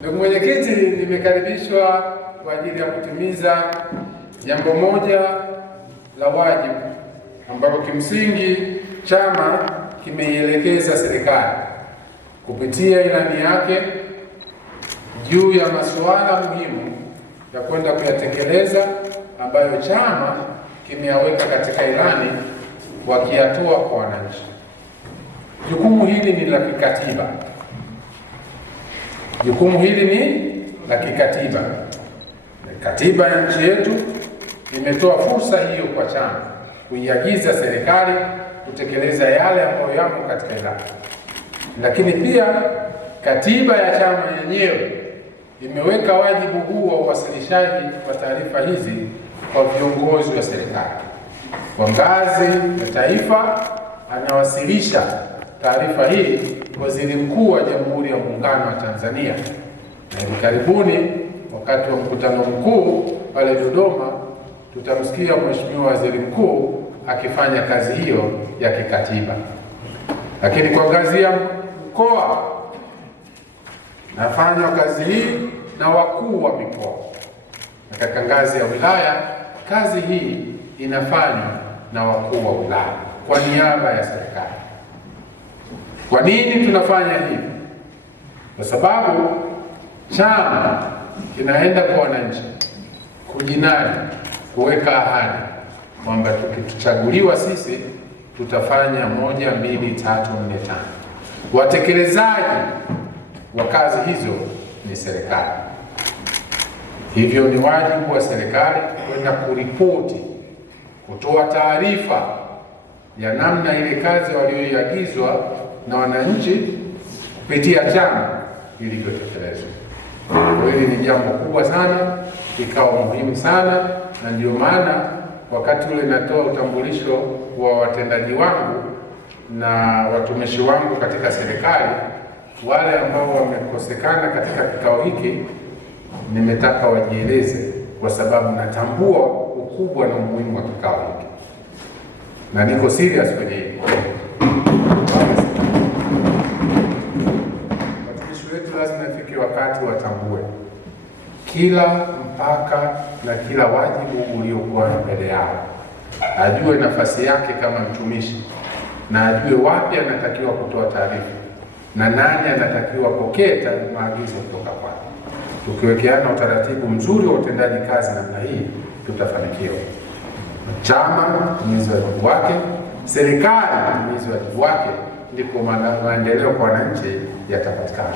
Ndugu Mwenyekiti, nimekaribishwa kwa ajili ya kutimiza jambo moja la wajibu ambalo kimsingi chama kimeielekeza serikali kupitia ilani yake juu ya masuala muhimu ya kwenda kuyatekeleza ambayo chama kimeyaweka katika ilani wakiyatoa kwa wananchi. Jukumu hili ni la kikatiba. Jukumu hili ni la kikatiba. Katiba ya nchi yetu imetoa fursa hiyo kwa chama kuiagiza serikali kutekeleza yale ambayo yako katika ilani. Lakini pia katiba ya chama yenyewe imeweka wajibu huu wa uwasilishaji wa taarifa hizi kwa viongozi wa serikali. Kwa ngazi ya taifa anawasilisha taarifa hii Waziri Mkuu wa Jamhuri ya Muungano wa Tanzania, na hivi karibuni wakati wa mkutano mkuu pale Dodoma tutamsikia Mheshimiwa Waziri Mkuu akifanya kazi hiyo ya kikatiba. Lakini kwa ngazi ya mkoa nafanya kazi hii na wakuu wa mikoa, na katika ngazi ya wilaya kazi hii inafanywa na wakuu wa wilaya kwa niaba ya serikali. Kwa nini tunafanya hivi? Kwa sababu chama kinaenda kwa wananchi kujinadi, kuweka ahadi kwamba tukituchaguliwa sisi tutafanya 1, 2, 3, 4, 5. Watekelezaji wa kazi hizo ni serikali. Hivyo ni wajibu wa serikali kwenda kuripoti, kutoa taarifa ya namna ile kazi walioiagizwa na wananchi kupitia chama ilivyotekelezwa. Hili ni jambo kubwa sana, ikawa muhimu sana, na ndio maana wakati ule natoa utambulisho wa watendaji wangu na watumishi wangu katika serikali, wale ambao wamekosekana katika kikao hiki nimetaka wajieleze, kwa sababu natambua ukubwa na umuhimu wa kikao hiki na niko serious kwenye hili. Watumishi wetu lazima ifike wakati watambue kila mpaka na kila wajibu uliokuwa mbele yao, ajue nafasi yake kama mtumishi, na ajue wapi anatakiwa kutoa taarifa na nani anatakiwa pokea maagizo kutoka kwake. Tukiwekeana utaratibu mzuri wa utendaji kazi namna hii, tutafanikiwa. Chama timize wajibu wake, serikali timize wajibu wake, ndipo maendeleo kwa wananchi yatapatikana.